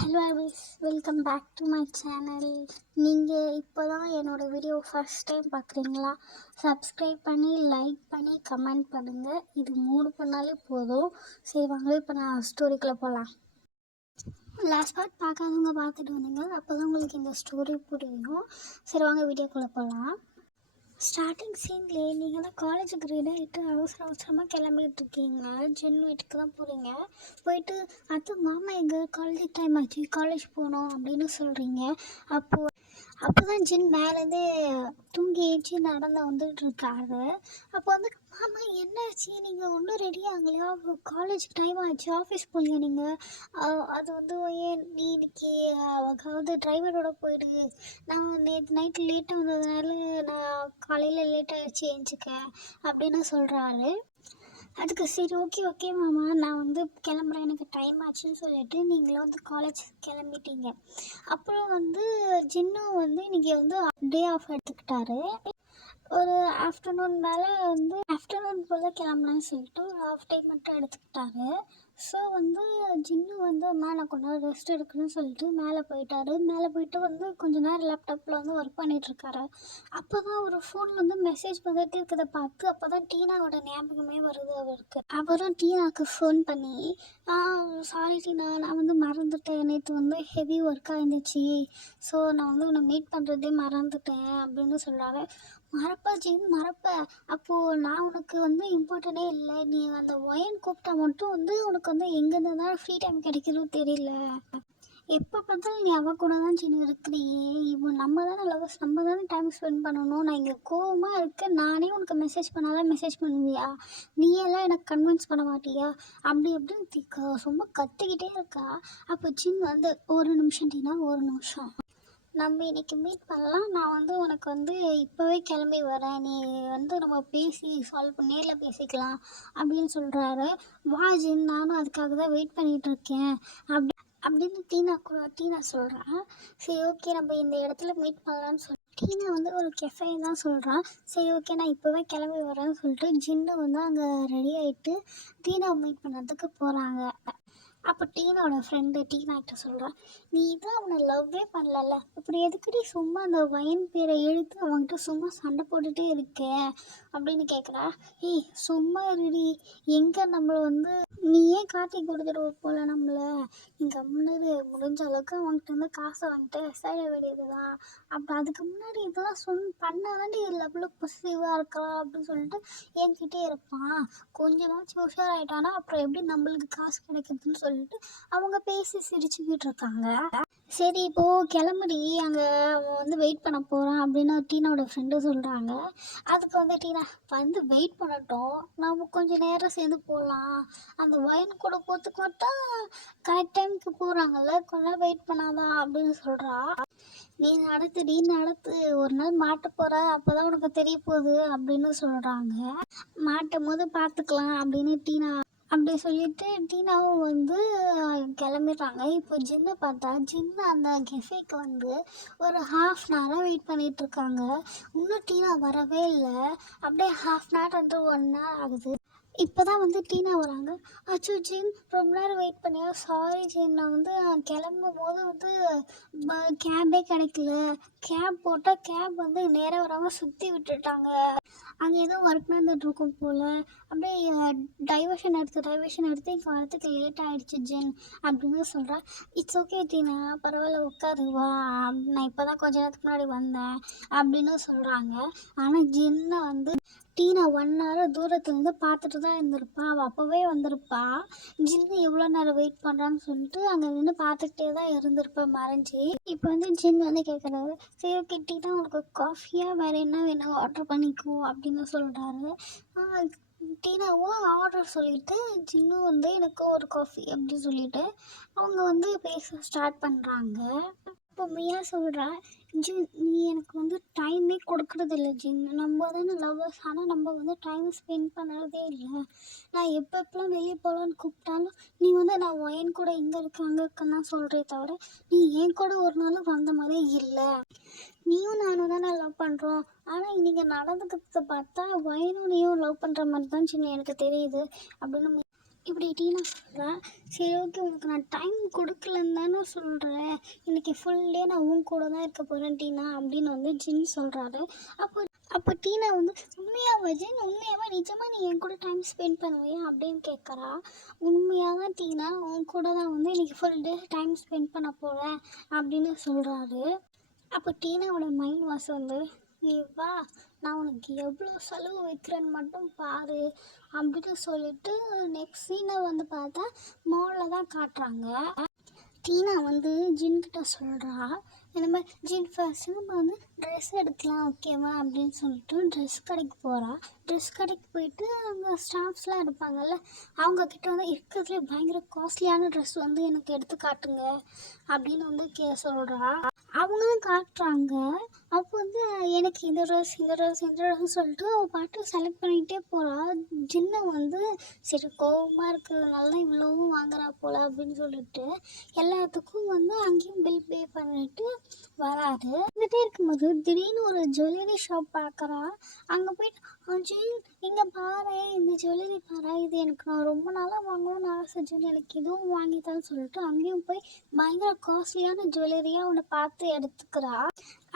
Hello ஐவிஸ், welcome back to my channel. நீங்கள் இப்போ தான் என்னோடய வீடியோ ஃபஸ்ட் டைம் பார்க்குறீங்களா? சப்ஸ்கிரைப் பண்ணி, லைக் பண்ணி, கமெண்ட் பண்ணுங்கள். இது 3 பண்ணாலே போதும். சரி வாங்க, இப்போ நான் ஸ்டோரிக்குள்ளே போகலாம். லாஸ்ட் பார்ட் பார்க்காதவங்க பார்த்துட்டு வந்தீங்க, அப்போ தான் உங்களுக்கு இந்த ஸ்டோரி புரியும். சரி வாங்க வீடியோக்குள்ளே போகலாம். ஸ்டார்டிங் சீன்லேயே நீங்கள் தான் காலேஜுக்கு ரெடி ஆகிட்டு அவசரமாக கிளம்பிட்டு இருக்கீங்க. ஜென் வீட்டுக்கு தான் போகிறீங்க. போயிட்டு அது மாமா எங்கள் காலேஜ் டைம் ஆச்சு, காலேஜ் போகணும் அப்படின்னு சொல்கிறீங்க. அப்போ தான் ஜென் மேலேருந்தே தூங்கி ஏற்றி நடந்து வந்துட்டுருக்காரு. அப்போ வந்து மாமா என்னாச்சு, நீங்கள் ஒன்றும் ரெடி ஆகலையா? காலேஜுக்கு டைம் ஆச்சு, ஆஃபீஸ் போகலையா நீங்கள்? அது வந்து ஏன் நீ இன்னைக்கு அதாவது டிரைவரோட போயிடு. நான் நேற்று நைட்டு லேட்டாக வந்ததுனால நான் காலையில் லேட்டாகிடுச்சு ஏஞ்சிக்க அப்படின்னு சொல்கிறாரு. அதுக்கு சரி ஓகே மாமா, நான் வந்து கிளம்புறேன், எனக்கு டைம் ஆச்சுன்னு சொல்லிட்டு நீங்களும் வந்து காலேஜ் கிளம்பிட்டீங்க. அப்புறம் வந்து ஜின்னும் வந்து இன்றைக்கி வந்து டே ஆஃப் எடுத்துக்கிட்டாரு. ஒரு ஆஃப்டர்நூன் போல் கிளம்புனேன்னு சொல்லிட்டு ஒரு ஹாஃப் டே மட்டும் எடுத்துக்கிட்டாரு. ஸோ வந்து ஜின்னு வந்து அம்மா நான் கொஞ்ச நேரம் ரெஸ்ட் எடுக்கணும்னு சொல்லிட்டு மேலே போயிட்டு வந்து கொஞ்ச நேரம் லேப்டாப்பில் வந்து ஒர்க் பண்ணிகிட்ருக்காரு. அப்போ தான் ஒரு ஃபோனில் வந்து மெசேஜ் வந்துட்டு இருக்கிறத பார்த்து அப்போ தான் டீனாவோட ஞாபகமே வருது அவருக்கு. அவரும் டீனாவுக்கு ஃபோன் பண்ணி சாரி டீனா, நான் வந்து மறந்துட்டேன், நேற்று வந்து ஹெவி ஒர்க்காக இருந்துச்சு, ஸோ நான் வந்து உன்னை மீட் பண்ணுறதே மறந்துட்டேன் அப்படின்னு சொல்கிறாரு. மறப்பா ஜின் மறப்ப, அப்போது நான் உனக்கு வந்து இம்பார்ட்டனே இல்லை, நீ அந்த ஒயன் கூப்பிட்டா மட்டும் வந்து உனக்கு வந்து எங்கேருந்து தான் ஃப்ரீ டைம் கிடைக்கிறதும் தெரியல, எப்போ பார்த்தாலும் நீ அவள் கூட தான் சின்ன இருக்கிறியே, இப்போ நம்ம தானே லவர்ஸ், நம்ம தானே டைம் ஸ்பெண்ட் பண்ணணும், நான் இங்கே கோவமாக இருக்கேன், நானே உனக்கு மெசேஜ் பண்ணாதான் மெசேஜ் பண்ணுவியா, நீ எல்லாம் எனக்கு கன்வின்ஸ் பண்ண மாட்டியா அப்படி எப்படின்னு ரொம்ப கத்திக்கிட்டே இருக்கா. அப்போ சின்ன வந்து ஒரு நிமிஷம் டீனா, ஒரு நிமிஷம், நம்ம இன்றைக்கி மீட் பண்ணலாம், நான் வந்து உனக்கு வந்து இப்போவே கிளம்பி வரேன், நீ வந்து நம்ம பேசி நேரில் பேசிக்கலாம் அப்படின்னு சொல்கிறாரு. வா ஜின், நானும் அதுக்காக தான் வெயிட் பண்ணிகிட்ருக்கேன் அப்படின்னு டீனா சொல்கிறான். சரி ஓகே, நம்ம இந்த இடத்துல மீட் பண்ணலான்னு டீனா வந்து ஒரு கெஃபே தான் சொல்கிறான். சரி ஓகே, நான் இப்போவே கிளம்பி வரேன்னு சொல்லிட்டு ஜின்னு வந்து அங்கே ரெடி ஆகிட்டு டீனாவை மீட் பண்ணுறதுக்கு போகிறாங்க. அப்போ டீனாவோட ஃப்ரெண்டு டீனாக்கிட்ட சொல்கிறான், நீ தான் அவனை லவ்வே பண்ணல, அப்புறம் எதுக்குடி சும்மா அந்த வயன் பேரை எழுத்து அவன்கிட்ட சும்மா சண்டை போட்டுகிட்டே இருக்கே அப்படின்னு கேட்குறா. ஏய் சும்மா இருடி, எங்கே நம்மளை வந்து நீயே காட்டி கொடுத்துடுவ போல நம்மளை, இங்கே முன்னாடி முடிஞ்ச அளவுக்கு அவன்கிட்ட வந்து காசை வந்துட்டு எஸ்ஐட வேண்டியது தான், அப்போ அதுக்கு முன்னாடி இதெல்லாம் பண்ணாதாண்டி லெவலில் பொசிட்டிவாக இருக்கலாம் அப்படின்னு சொல்லிட்டு என்கிட்டே இருப்பான், கொஞ்சமாச்சும் உஷாராயிட்டானா அப்புறம் எப்படி நம்மளுக்கு காசு கிடைக்கிறதுன்னு சொல்லிட்டு அவங்க பேசி சிரிச்சுக்கிட்டு இருக்காங்க. சரி இப்போது கிளம்புடி, அங்கே அவன் வந்து வெயிட் பண்ண போகிறான் அப்படின்னு டீனாவோட ஃப்ரெண்டு சொல்கிறாங்க. அதுக்கு வந்து டீனா வந்து வெயிட் பண்ணட்டும், நம்ம கொஞ்சம் நேரம் சேர்ந்து போகலாம், அந்த ஒயன் கூட போகிறதுக்கு மட்டும் கரெக்ட் டைமுக்கு போகிறாங்கல்ல, கொஞ்ச நேரம் வெயிட் பண்ணாதான் அப்படின்னு சொல்கிறா. நீ நடத்து, ஒரு நாள் மாட்ட போகிற, அப்போ தான் உனக்கு தெரிய போகுது அப்படின்னு சொல்கிறாங்க. மாட்டும் போது பார்த்துக்கலாம் அப்படின்னு டீனா அப்படி சொல்லிட்டு டீனாவும் வந்து கிளம்பிடுறாங்க. இப்போ ஜின்னு பார்த்தா ஜின்னு அந்த கெஃபேக்கு வந்து ஒரு ½ hour வெயிட் பண்ணிகிட்ருக்காங்க. இன்னும் டீனா வரவே இல்லை. அப்படியே ½ hour 1 hour ஆகுது. இப்போ தான் வந்து டீனா வராங்க. அச்சோ ஜின், ரொம்ப நேரம் வெயிட் பண்ணியா, சாரி ஜின், நான் வந்து கிளம்பும் போது வந்து கேபே கிடைக்கல, கேப் போட்டால் கேப் வந்து நேராக வராமல் சுற்றி விட்டுட்டாங்க, அங்கே ஏதோ ஒர்க் நடந்துகிட்ருக்கும் போல், அப்படியே டைவர்ஷன் எடுத்து இங்கே வரத்துக்கு லேட் ஆகிடுச்சு ஜென் அப்படின்னு சொல்கிறேன். இட்ஸ் ஓகே டீனா, பரவாயில்ல உட்காரு வா, நான் இப்போ தான் கொஞ்ச நேரத்துக்கு முன்னாடி வந்தேன் அப்படின்னு சொல்கிறாங்க. ஆனால் ஜென்னை வந்து டீனா 1 hour தூரத்துலேருந்து பார்த்துட்டு தான் இருந்திருப்பா, அவள் அப்போவே வந்திருப்பா, ஜின்னு எவ்வளோ நேரம் வெயிட் பண்ணுறான்னு சொல்லிட்டு அங்கே நின்று பார்த்துக்கிட்டே தான் இருந்திருப்பேன் மறைஞ்சி. இப்போ வந்து ஜின் வந்து கேட்குறாரு, சரி ஓகே டீனா, உனக்கு காஃபியாக வேறு என்ன வேணும் ஆர்டர் பண்ணிக்கோ அப்படின்னு சொல்கிறாரு. டீனாவும் ஆர்டர் சொல்லிவிட்டு ஜின்னும் வந்து எனக்கு ஒரு காஃபி அப்படின்னு சொல்லிட்டு அவங்க வந்து பேச ஸ்டார்ட் பண்ணுறாங்க. இப்போ மியா சொல்கிறா, ஜின் நீ எனக்கு வந்து டைமே கொடுக்குறதில்ல ஜின், நம்ம தானே லவ்வர்ஸ், ஆனால் நம்ம வந்து டைம் ஸ்பெண்ட் பண்ணுறதே இல்லை, நான் எப்பப்பெல்லாம் வெளியே போகலான்னு கூப்பிட்டாலும் நீ வந்து நான் ஒயன் கூட இங்கே இருக்கேன் அங்கே இருக்கேன்னு சொல்கிறே தவிர நீ என் கூட ஒரு நாளும் வந்த மாதிரியே இல்லை, நீயும் நானும் தானே லவ் பண்ணுறோம், ஆனால் இன்றைக்கி நடந்துக்கிறத பார்த்தா ஒயனும் நீயும் லவ் பண்ணுற மாதிரி தான் சின்ன எனக்கு தெரியுது அப்படின்னு இப்படி டீனா சொல்கிறா. சரி ஓகே, உனக்கு நான் டைம் கொடுக்கலன்னு தானே சொல்கிறேன், இன்றைக்கி ஃபுல் டே நான் உன் கூட தான் இருக்க போகிறேன் டீனா அப்படின்னு வந்து ஜின் சொல்கிறாரு. அப்போ அப்போ டீனா வந்து உண்மையாவா ஜின், உண்மையாவா நிஜமாக நீ என் கூட டைம் ஸ்பெண்ட் பண்ணுவியா அப்படின்னு கேட்குறா. உண்மையாக தான் டீனா, உன் கூட தான் வந்து இன்றைக்கி ஃபுல் டே டைம் ஸ்பெண்ட் பண்ண போகிறேன் அப்படின்னு சொல்கிறாரு. அப்போ டீனாவோட மைண்ட் வாஷ் வந்து, நீ வா, நான் உனக்கு எவ்வளோ செலவு வைக்கிறேன்னு மட்டும் பாரு அப்படின்னு சொல்லிட்டு நெக்ஸ்ட் சீனை வந்து பார்த்தா மாலில் தான் காட்டுறாங்க. டீனா வந்து ஜின்கிட்ட சொல்கிறா, இந்த மாதிரி ஜின் ஃபர்ஸ்ட் நம்ம வந்து ட்ரெஸ் எடுக்கலாம் ஓகேவா அப்படின்னு சொல்லிட்டு ட்ரெஸ் கடைக்கு போகிறா. ட்ரெஸ் கடைக்கு போயிட்டு அங்கே ஸ்டாஃப்ஸ்லாம் இருப்பாங்கல்ல, அவங்கக்கிட்ட வந்து இருக்கிறதுலே பயங்கர காஸ்ட்லியான ட்ரெஸ் வந்து எனக்கு எடுத்து காட்டுங்க அப்படின்னு வந்து சொல்கிறா. அவங்களும் காட்டுறாங்க. அப்போ வந்து எனக்கு இந்த ட்ரெஸ் இந்த ட்ரெஸ் இந்த ட்ரெஸ்ன்னு சொல்லிட்டு அவள் பாட்டு செலக்ட் பண்ணிகிட்டே போகிறா. ஜின்னை வந்து சரி கோவமாக இருக்கிறதுனால தான் இவ்வளவும் வாங்குறா போல் அப்படின்னு சொல்லிட்டு எல்லாத்துக்கும் வந்து அங்கேயும் பில் பே பண்ணிட்டு வராது. வந்துட்டே இருக்கும்போது திடீர்னு ஒரு ஜுவல்லரி ஷாப் பார்க்குறா. அங்கே போயிட்டு ஜின் இங்கே பாரு, இந்த ஜுவல்லரி பாரு, இது எனக்கு நான் ரொம்ப நாளாக வாங்கணும்னு ஆசை ஜின், எனக்கு இதுவும் வாங்கித்தான்னு சொல்லிட்டு அங்கேயும் போய் பயங்கர காஸ்ட்லியான ஜுவல்லரியாக ஒன்று பார்த்து எடுத்துக்கிறா.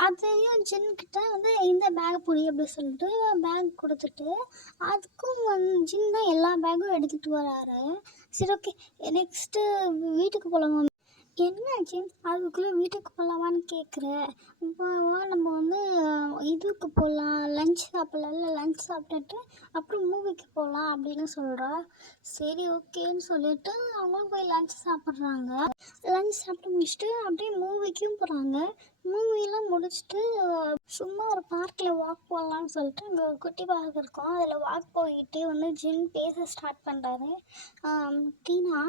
அதையும் ஜின்கிட்ட வந்து இந்த பேக் புடி அப்படி சொல்லிட்டு பேக் கொடுத்துட்டு அதுக்கும் ஜின் தான் எல்லா பேக்கும் எடுத்துகிட்டு வராரு. சரி ஓகே, நெக்ஸ்ட்டு வீட்டுக்கு போகலாமா? என்ன ஜின் அதுக்குள்ளே வீட்டுக்கு போகலாமான்னு கேட்குற? நம்ம வந்து இதுக்கு போகலாம், லஞ்ச் சாப்பிட்லாம்ல, லஞ்ச் சாப்பிட்டுட்டு அப்புறம் மூவிக்கு போகலாம் அப்படின்னு சொல்கிறா. சரி ஓகேன்னு சொல்லிட்டு அவங்களும் போய் லஞ்ச் சாப்பிட்றாங்க. லஞ்ச் சாப்பிட்டு முடிச்சுட்டு அப்படியே மூவிக்கும் போகிறாங்க. மூவிலாம் முடிச்சுட்டு சும்மா ஒரு பார்க்கில் வாக் போகலான்னு சொல்லிட்டு அங்கே ஒரு குட்டி பார்க் இருக்கும், அதில் வாக் போயிட்டு வந்து ஜின் பேச ஸ்டார்ட் பண்ணுறாரு. டீனா,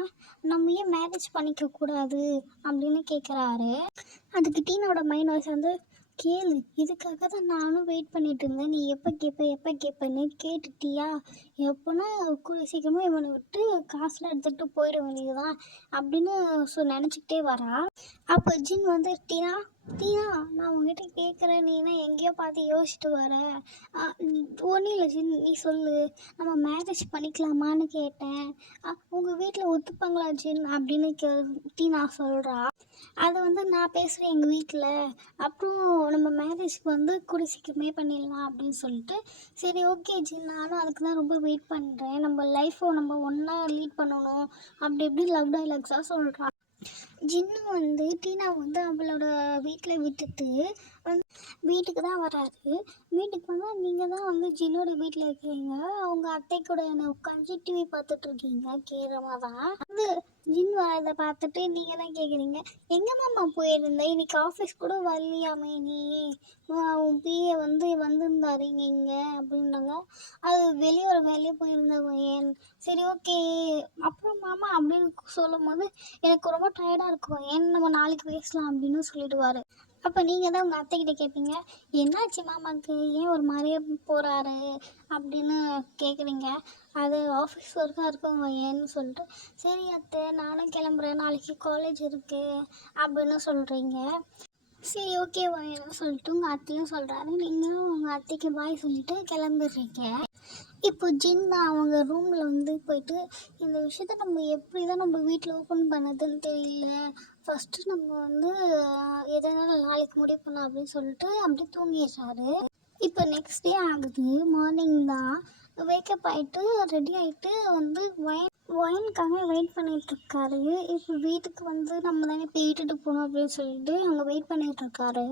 நம்ம ஏன் மேரேஜ் பண்ணிக்கக்கூடாது அப்படின்னு கேட்குறாரு. அதுக்கு டீனாவோட மைண்ட் வாய்ஸ் வந்து, கேளு, இதுக்காக தான் நானும் வெயிட் பண்ணிட்டு இருந்தேன், நீ எப்போ கேட்பேன்னு கேட்டுட்டியா? எப்போனா சீக்கிரமாக இவனை விட்டு காசுலாம் எடுத்துகிட்டு போயிட வேண்டியதுதான் அப்படின்னு நினச்சிக்கிட்டே வரா. அப்போ ஜின் வந்து, டீனா நான் உங்ககிட்ட கேட்குறேன், நீனா எங்கேயோ பார்த்து யோசிச்சுட்டு வர. ஒன்றும் இல்லை ஜின், நீ சொல்லு, நம்ம மேரேஜ் பண்ணிக்கலாமான்னு கேட்டேன், உங்கள் வீட்டில் ஒத்துப்பாங்களா ஜின் அப்படின்னு டீனா சொல்கிறா. அதை வந்து நான் பேசுகிறேன் எங்கள் வீட்டில், அப்புறம் நம்ம மேரேஜ்க்கு வந்து கூடிய சீக்கிரமே பண்ணிடலாம் அப்படின்னு சொல்லிட்டு, சரி ஓகே ஜின், நானும் அதுக்கு தான் ரொம்ப வெயிட் பண்ணுறேன், நம்ம லைஃப்பை நம்ம ஒன்றா லீட் பண்ணணும் அப்படி இப்படி லவ் டைலாக்ஸாக சொல்கிறா. ஜின்னு வந்து டீனா வந்து அவளோட வீட்டில் விட்டுட்டு வந்து வீட்டுக்கு தான் வராரு. வீட்டுக்கு வந்தால் நீங்கள் தான் வந்து ஜின்னோட வீட்டில் இருக்கிறீங்க, அவங்க அத்தை கூட என்னை உட்காந்து டிவி பார்த்துட்ருக்கீங்க கேரமாக தான். வந்து ஜின் வரதை பார்த்துட்டு நீங்கள் தான் கேட்குறீங்க, எங்கே மாமா போயிருந்த, இன்னைக்கு ஆஃபீஸ் கூட வரலையாமே நீ, உன் பிஏ வந்து வந்திருந்தாரு இங்கே அப்படின்னாங்க. அது வெளியே ஒரு வேலையே போயிருந்த பையன். சரி ஓகே, அப்புறம் மாமா அப்படின்னு சொல்லும் போது எனக்கு ரொம்ப டயர்டாக இருக்கும், ஏன் நம்ம நாளைக்கு பேசலாம் அப்படின்னு சொல்லிடுவார். அப்போ நீங்கள் தான் உங்கள் அத்தைக்கிட்ட கேட்பீங்க, என்னாச்சு மாமாவுக்கு, ஏன் ஒரு மாதிரியே போகிறாரு அப்படின்னு கேட்குறீங்க. அது ஆஃபீஸ் ஒர்க்காக இருக்குங்க ஏன்னு சொல்லிட்டு, சரி அத்தை நானும் கிளம்புறேன், நாளைக்கு காலேஜ் இருக்குது அப்படின்னு சொல்கிறீங்க. சரி ஓகே வாயின்னு சொல்லிட்டு உங்கள் அத்தையும் சொல்கிறாரு, நீங்களும் உங்கள் அத்தைக்கு பாய் சொல்லிவிட்டு கிளம்பிடுறீங்க. இப்போ ஜின் அவங்க ரூமில் வந்து போயிட்டு, இந்த விஷயத்த நம்ம எப்படி தான் நம்ம வீட்டில் ஓப்பன் பண்ணதுன்னு தெரியல, ஃபஸ்ட்டு நம்ம வந்து எதனாலும் நாளைக்கு முடிவு பண்ணலாம் அப்படின்னு சொல்லிட்டு அப்படியே தூங்கிடுறாரு. இப்போ நெக்ஸ்ட் டே ஆகுது, மார்னிங் தான் வேக்கப் ஆகிட்டு ரெடி ஆகிட்டு வந்து ஒயின்காக வெயிட் பண்ணிகிட்ருக்காரு. இப்போ வீட்டுக்கு வந்து நம்ம தானே இப்போ வீட்டுட்டு போகணும் அப்படின்னு சொல்லிட்டு அங்கே வெயிட் பண்ணிகிட்ருக்காரு.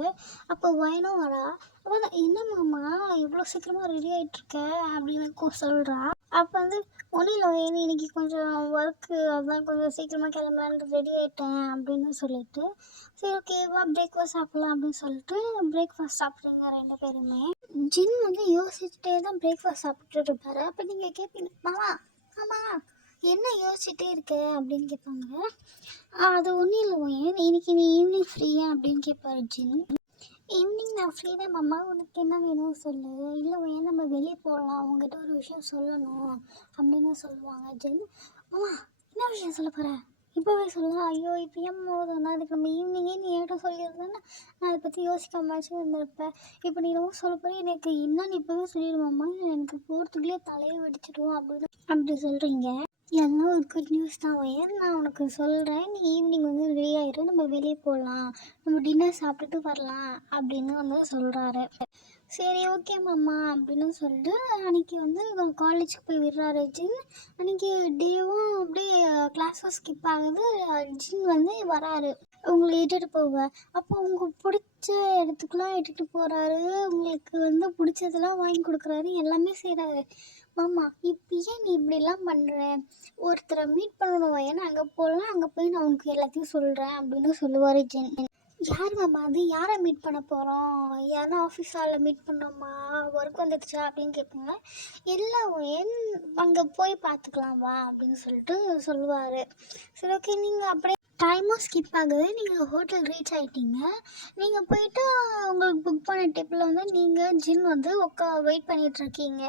அப்போ ஒயினும் வரா. அப்போ என்ன மாமா இவ்வளோ சீக்கிரமாக ரெடி ஆகிட்ருக்க அப்படின்னு சொல்கிறா. அப்போ வந்து ஒன்றும் இல்லை ஒயின், இன்னைக்கு கொஞ்சம் ஒர்க்கு, அதான் கொஞ்சம் சீக்கிரமாக கிளம்பலான்னு ரெடி ஆகிட்டேன் அப்படின்னு சொல்லிட்டு, சரி ஓகேவா பிரேக்ஃபாஸ்ட் சாப்பிட்லாம் அப்படின்னு சொல்லிட்டு பிரேக்ஃபாஸ்ட் சாப்பிட்றீங்க ரெண்டு பேருமே. ஜின் வந்து யோசிச்சுட்டே தான் பிரேக்ஃபாஸ்ட் சாப்பிட்டுட்டு இருப்பாரு. அப்போ நீங்கள் கேட்பீங்க, மாமா என்ன யோசிச்சுட்டே இருக்க அப்படின்னு கேட்பாங்க. அது ஒன்றும் இல்லை ஒயின், இன்னைக்கு நீ ஈவினிங் ஃப்ரீயா அப்படின்னு கேட்பாரு ஜின். ஈவினிங் நான் ஃப்ரீ தான் மாமா, உனக்கு என்ன வேணும் சொல்லு. இல்லை ஒயின், நம்ம வெளியே போகலாம், அவங்ககிட்ட ஒரு விஷயம் சொல்லணும் அப்படின்னு சொல்லுவாங்க ஜின். மாமா என்ன விஷயம் சொல்ல போகிற, இப்போவே சொல்ல. ஐயோ இப்போ ஏன் போதும்னா, அதுக்கு நம்ம ஈவினிங்கே நீ ஏன்ட்ட சொல்லியிருந்தேன்னா நான் அதை பற்றி யோசிக்காமாச்சும் இருந்திருப்பேன். இப்போ நீ ரொம்ப சொல்ல போய் எனக்கு என்னன்னு இப்போவே சொல்லிடுவாம்மா, எனக்கு போகிறதுக்குள்ளே தலையை வெடிச்சிடுவோம் அப்படின்னு அப்படி சொல்கிறீங்க. எல்லாம் ஒரு குட் நியூஸ் தான் ஏன் நான் உனக்கு சொல்கிறேன். நீ ஈவினிங் வந்து ரெடி ஆயிரு, நம்ம வெளியே போகலாம், நம்ம டின்னர் சாப்பிட்டுட்டு வரலாம் அப்படின்னு வந்து சொல்கிறாரு. சரி ஓகே மாமா அப்படின்னு சொல்லிட்டு அன்றைக்கி வந்து காலேஜுக்கு போய் விடுறாரு ஜின். அன்றைக்கி டேவும் அப்படியே கிளாஸும் ஸ்கிப் ஆகுது. ஜின் வந்து வராரு உங்களை இட்டுட்டு போவேன். அப்போ உங்களுக்கு பிடிச்ச இடத்துக்குலாம் இட்டுட்டு போகிறாரு, உங்களுக்கு வந்து பிடிச்சதெல்லாம் வாங்கி கொடுக்குறாரு, எல்லாமே செய்கிறாரு. மாமா இப்போ ஏன் நீ இப்படிலாம் பண்ணுற? ஒருத்தரை மீட் பண்ணணும், ஏன்னா அங்கே போகலாம், அங்கே போய் நான் உனக்கு எல்லாத்தையும் சொல்கிறேன் அப்படின்னு சொல்லுவார் ஜென். யார் மாமா அது? யாரை மீட் பண்ண போகிறோம்? யாருன்னா ஆஃபீஸ் ஹாலில் மீட் பண்ணோமா, ஒர்க் வந்துடுச்சா அப்படின்னு கேட்பாங்க. எல்லாம் ஏன் அங்கே போய் பார்த்துக்கலாம் வா அப்படின்னு சொல்லிட்டு சொல்லுவார். சரி ஓகே, நீங்கள் அப்படியே டைமும் ஸ்கிப் ஆகுது, நீங்கள் ஹோட்டல் ரீச் ஆகிட்டீங்க. நீங்கள் போயிட்டு உங்களுக்கு புக் பண்ண டேபிளில் வந்து நீங்கள் ஜின் வந்து வெயிட் பண்ணிகிட்ருக்கீங்க.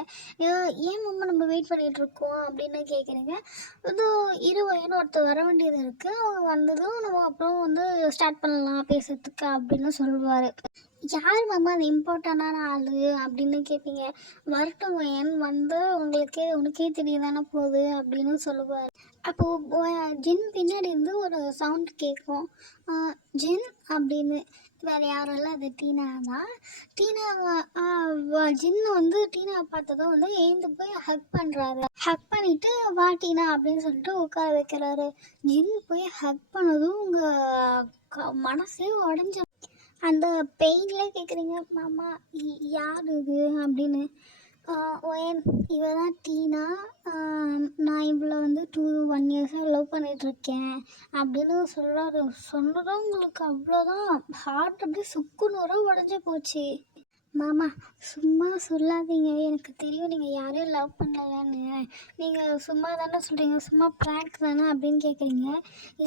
ஏன் மாமா நம்ம வெயிட் பண்ணிகிட்ருக்கோம் அப்படின்னு கேட்குறீங்க. இது இருவயன்னு ஒருத்தர் வர வேண்டியது இருக்குது, அவங்க வந்ததும் நம்ம அப்புறம் வந்து ஸ்டார்ட் பண்ணலாம் பேசுறதுக்கு அப்படின்னு சொல்லுவார். யார் மாமா அந்த இம்பார்ட்டண்டான ஆள் அப்படின்னு கேட்பீங்க. வரட்டும் ஏன் வந்து உனக்கே தெரியதானே போகுது அப்படின்னு சொல்லுவார். அப்போது ஜின் பின்னாடி இருந்து ஒரு சவுண்ட் கேட்கும், ஜின் அப்படின்னு. வேறு யாரும் இல்லை, அது டீனா தான். டீனா ஜின்னு வந்து டீனாவை பார்த்ததும் வந்து எழுந்து போய் ஹக் பண்ணுறாரு. ஹக் பண்ணிவிட்டு வா டீனா அப்படின்னு சொல்லிட்டு உட்கார வைக்கிறாரு. ஜின் போய் ஹக் பண்ணதும் உங்கள் மனசே உடஞ்சி அந்த பெயின்லேயே கேட்குறீங்க, மாமா யார் இது அப்படின்னு. ஒயன் இவ தான் டீனா, நான் இவ்வளோ வந்து 1 இயர்ஸாக லவ் பண்ணிகிட்ருக்கேன் அப்படின்னு சொல்கிறாரு. சொன்னதும் உங்களுக்கு அவ்வளோதான், ஹார்ட் அப்படியே சுக்குநூறாக உடஞ்சி போச்சு. மாமா சும்மா சொல்லாதீங்க, எனக்கு தெரியும் நீங்கள் யாரையும் லவ் பண்ணலன்னு. நீங்கள் சும்மா தானே சொல்கிறீங்க, சும்மா ப்ராங்க் தானே அப்படின்னு கேட்குறீங்க.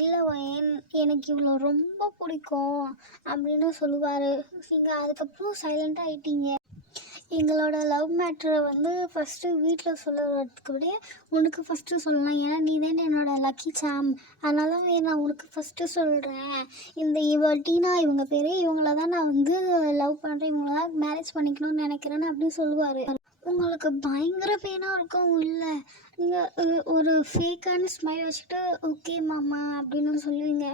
இல்லை ஒயன் எனக்கு இவ்வளோ ரொம்ப பிடிக்கும் அப்படின்னு சொல்லுவார். நீங்கள் அதுக்கப்புறம் சைலண்ட்டாக ஆகிட்டீங்க. எங்களோட லவ் மேட்ரை வந்து ஃபஸ்ட்டு வீட்டில் சொல்லுறதுக்கு விட உனக்கு ஃபஸ்ட்டு சொல்லலாம், ஏன்னா நீ தானே என்னோடய லக்கி சாம், அதனால நான் உனக்கு ஃபஸ்ட்டு சொல்கிறேன். டீனா இவங்க பேர், இவங்கள தான் நான் வந்து லவ் பண்ணுறேன், இவங்கள தான் மேரேஜ் பண்ணிக்கணும்னு நினைக்கிறேன்னு அப்படின்னு சொல்லுவார். உங்களுக்கு பயங்கர பெயினாக இருக்கும். இல்லை நீங்கள் ஒரு ஃபேக்கான ஸ்மைல் வச்சுட்டு ஓகே மாமா அப்படின்னு சொல்லுவீங்க.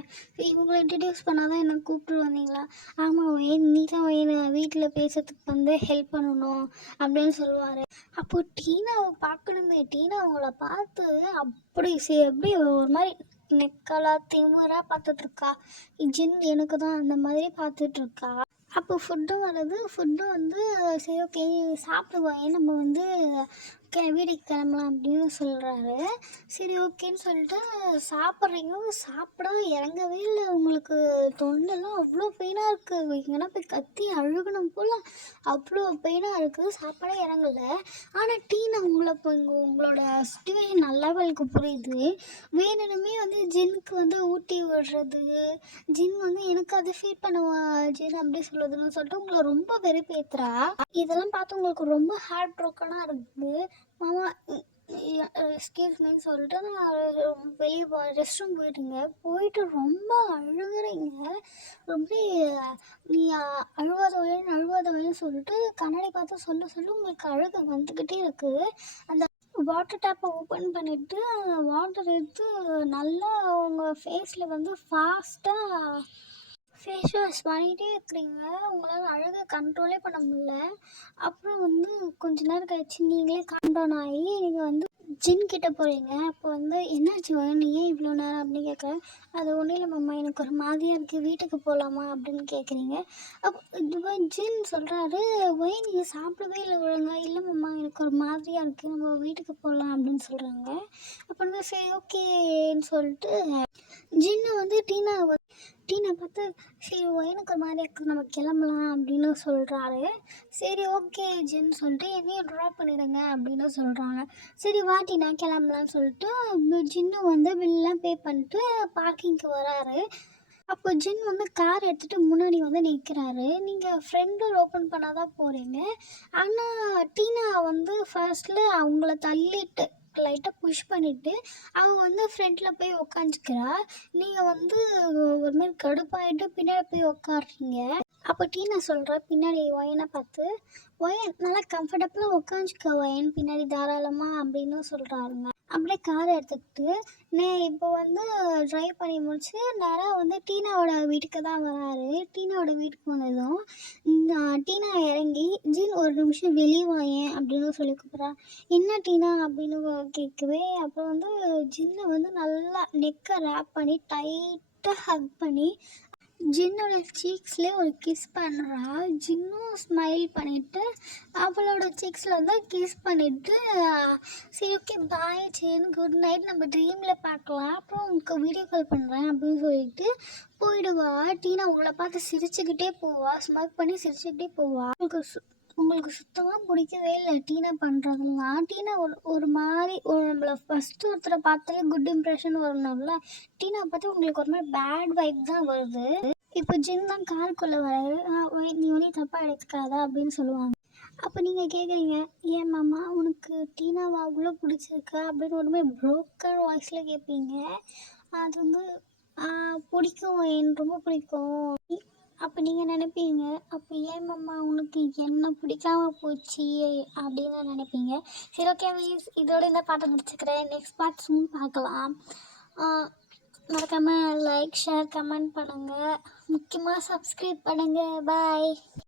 இவங்களை இன்ட்ரடியூஸ் பண்ணால் தான் என்னை கூப்பிட்டு வந்தீங்களா? ஆமாம் நீ தான் என்னை வீட்டில் பேசுறதுக்கு வந்து ஹெல்ப் பண்ணணும் அப்படின்னு சொல்லுவார். அப்போது டீனாவை பார்க்கணுமே, டீனா அவங்கள பார்த்து அப்படியே ஒரு மாதிரி நெக்கலா திமுறாக பார்த்துட்ருக்கா. ஜின் எனக்கு தான் அந்த மாதிரி பார்த்துட்ருக்கா. அப்போ ஃபுட்டும் வருது, ஃபுட்டும் வந்து சரி ஓகே சாப்பிடுவோம், நம்ம வந்து வீட்டுக்கு கிளம்பலாம் அப்படின்னு சொல்கிறாரு. சரி ஓகேன்னு சொல்லிட்டு சாப்பிட்றீங்க, சாப்பிட இறங்கவே இல்லை. உங்களுக்கு தொண்டெல்லாம் அவ்வளோ பெயினாக இருக்குது, எங்கன்னா போய் கத்தி அழுகணும் போல் அவ்வளோ பெயினாக இருக்குது, சாப்பாடே இறங்கலை. ஆனால் டீனா உங்களோட சுச்சுவேஷன் நல்லாவே எனக்கு புரியுது. வேணுமே வந்து ஜின்னுக்கு வந்து ஊட்டி விடுறது, ஜின் வந்து எனக்கு அதை ஃபீட் பண்ணுவா ஜின் அப்படி சொல்லுதுன்னு சொல்லிட்டு உங்களை ரொம்ப வெறுப்பேற்றுறா. இதெல்லாம் பார்த்து உங்களுக்கு ரொம்ப ஹார்ட் ப்ரோக்கனாக இருக்குது. மாமா எக்ஸ்கியூஸ் மீன்னு சொல்லிட்டு நான் வெளியே ரெஸ்ட் ரூம் போயிட்டு ரொம்ப அழுகுறீங்க. ரொம்ப நீ அழுவாதவன்னு சொல்லிட்டு கண்ணாடி பார்த்து சொல்ல உங்களுக்கு அழுக வந்துக்கிட்டே இருக்குது. அந்த வாட்டர் டேப்பை ஓப்பன் பண்ணிவிட்டு வாட்டர் எடுத்து நல்லா உங்கள் ஃபேஸில் வந்து ஃபாஸ்ட்டாக ஃபேஸ் வாஷ் பண்ணிகிட்டே இருக்கிறீங்க. உங்களால் அழகை கண்ட்ரோலே பண்ண முடியல. அப்புறம் வந்து கொஞ்ச நேரம் கழிச்சு நீங்களே காம் டவுன் ஆகி நீங்கள் வந்து ஜின் கிட்டே போகிறீங்க. அப்போ வந்து என்னாச்சு நீ ஏன் இவ்வளோ நேரம் அப்படின்னு கேட்குறேன். அது ஒன்றும் இல்லை மாமா, எனக்கு ஒரு மாதிரியாக இருக்குது, வீட்டுக்கு போகலாமா அப்படின்னு கேட்குறீங்க. அப்போ ஜின் சொல்கிறாரு, நீங்கள் சாப்பிடவே இல்லை ஒழுங்கா. இல்லை மாமா எனக்கு ஒரு மாதிரியாக இருக்குது, நம்ம வீட்டுக்கு போகலாம் அப்படின்னு சொல்கிறாங்க. அப்போ வந்து சரி ஓகேன்னு சொல்லிட்டு ஜின்னு வந்து டீனை பார்த்து சரி எனக்கு ஒரு மாதிரி இருக்குது, நம்ம கிளம்பலாம் அப்படின்னு சொல்கிறாரு. சரி ஓகே ஜின் சொல்லிட்டு என்னையும் ட்ராப் பண்ணிடுங்க அப்படின்னு சொல்கிறாங்க. சரி வாட்டி நான் கிளம்பலான்னு சொல்லிட்டு ஜின்னு வந்து பில்லாம் பே பண்ணிட்டு பார்க்கிங்க்கு வராரு. அப்போ ஜின் வந்து கார் எடுத்துகிட்டு முன்னாடி வந்து நிற்கிறாரு. நீங்கள் ஃப்ரண்ட் டோர் ஓப்பன் பண்ணால் தான் போகிறீங்க. ஆனால் டீனா வந்து ஃபர்ஸ்ட்டில் அவங்கள தள்ளிட்டு லைட்டாக புஷ் பண்ணிவிட்டு அவங்க வந்து ஃப்ரண்ட்டில் போய் உக்காந்துக்கிறா. நீங்கள் வந்து ஒரு மாதிரி கடுப்பாயிட்டு பின்னாடி போய் உட்காடுறீங்க. அப்போ டீனா சொல்கிறா பின்னாடி ஒயனை பார்த்து, ஒயன் நல்லா கம்ஃபர்டபுளாக உட்காந்துக்க ஒயன் பின்னாடி தாராளமாக அப்படின்னு சொல்கிறாருங்க. அப்படியே கார் எடுத்துக்கிட்டு இப்போ வந்து ட்ரைவ் பண்ணி முடிச்சு நேராக வந்து டீனாவோட வீட்டுக்கு தான் வராரு. டீனாவோட வீட்டுக்கு வந்ததும் டீனா இறங்கி ஜீன் ஒரு நிமிஷம் வெளியே வாயேன் அப்படின்னு சொல்லி கூப்பிட்றா. என்ன டீனா அப்படின்னு கேட்கவே அப்புறம் வந்து ஜின்னை வந்து நல்லா நெக்கை ரேப் பண்ணி டைட்டாக ஹக் பண்ணி ஜின்னோட சீக்ஸ்லேயே ஒரு கிஸ் பண்ணுறா. ஜின்னும் ஸ்மைல் பண்ணிவிட்டு அவளோட சீக்ஸில் வந்து கிஸ் பண்ணிவிட்டு சரி ஓகே பாய் ஜின் குட் நைட் நம்ம ட்ரீமில் பார்க்கலாம் அப்புறம் உங்களுக்கு வீடியோ கால் பண்ணுறேன் அப்படின்னு சொல்லிட்டு போயிடுவா. டீனா உங்களை பார்த்து சிரிச்சுக்கிட்டே போவா, ஸ்மக் பண்ணி சிரிச்சுக்கிட்டே போவா. உங்களுக்கு சுத்தமாக பிடிக்கவே இல்லை டீனா பண்ணுறதெல்லாம். டீனா ஒரு மாதிரி நம்மளை ஃபஸ்ட்டு ஒருத்தரை பார்த்தாலே குட் இம்ப்ரெஷன் வரணும்ல, டீனா பார்த்து உங்களுக்கு ஒரு மாதிரி பேட் வைப் தான் வருது. இப்போ ஜின் தான் காருக்குள்ளே வராரு. நீ ஒன்றும் தப்பாக எடுத்துக்காத அப்படின்னு சொல்லுவாங்க. அப்போ நீங்கள் கேட்குறீங்க, ஏன் மாமா உனக்கு டீனாவை அவ்வளோ பிடிச்சிருக்கா அப்படின்னு ஒன்றுமே ப்ரோக்கன் வாய்ஸில் கேட்பீங்க. அது வந்து பிடிக்கும், எனக்கு ரொம்ப பிடிக்கும். அப்போ நீங்கள் நினைப்பீங்க, அப்போ ஏன் மாமா உனக்கு என்ன பிடிக்காம போச்சு அப்படின்னு நினைப்பீங்க. சரி ஓகே மீன்ஸ் இதோட இந்த பாட்டை முடிச்சுக்கிறேன். நெக்ஸ்ட் பார்ட் சூன் பார்க்கலாம். மறக்காமல் லைக் ஷேர் கமெண்ட் பண்ணுங்கள், முக்கியமாக சப்ஸ்கிரைப் பண்ணுங்கள். பாய்.